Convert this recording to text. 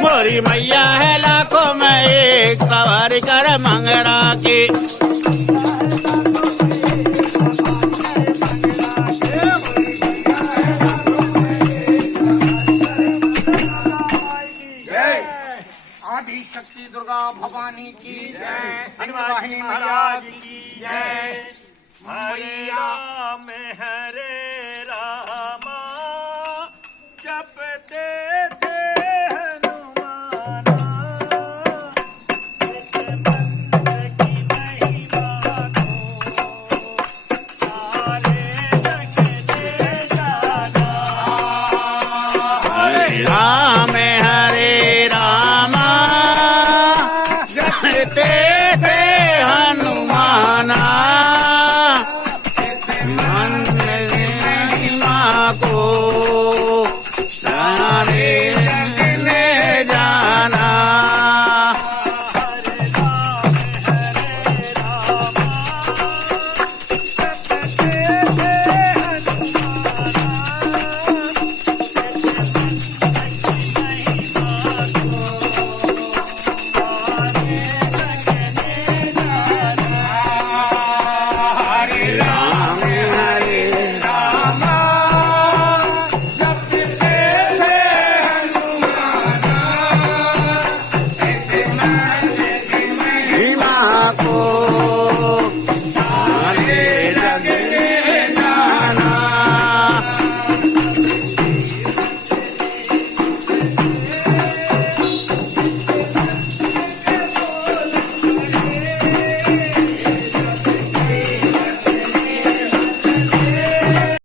मोरी मैया है लाखों में एक सवारी कर मंगरा की। आदि शक्ति दुर्गा भवानी की जय, वाहिनी महाराज की जय। मैया में हरे रामा जपते थे राम हरे रामा जपते थे हनुमाना मन महिमा को सारे ले जाना। महिमा को सारे रंग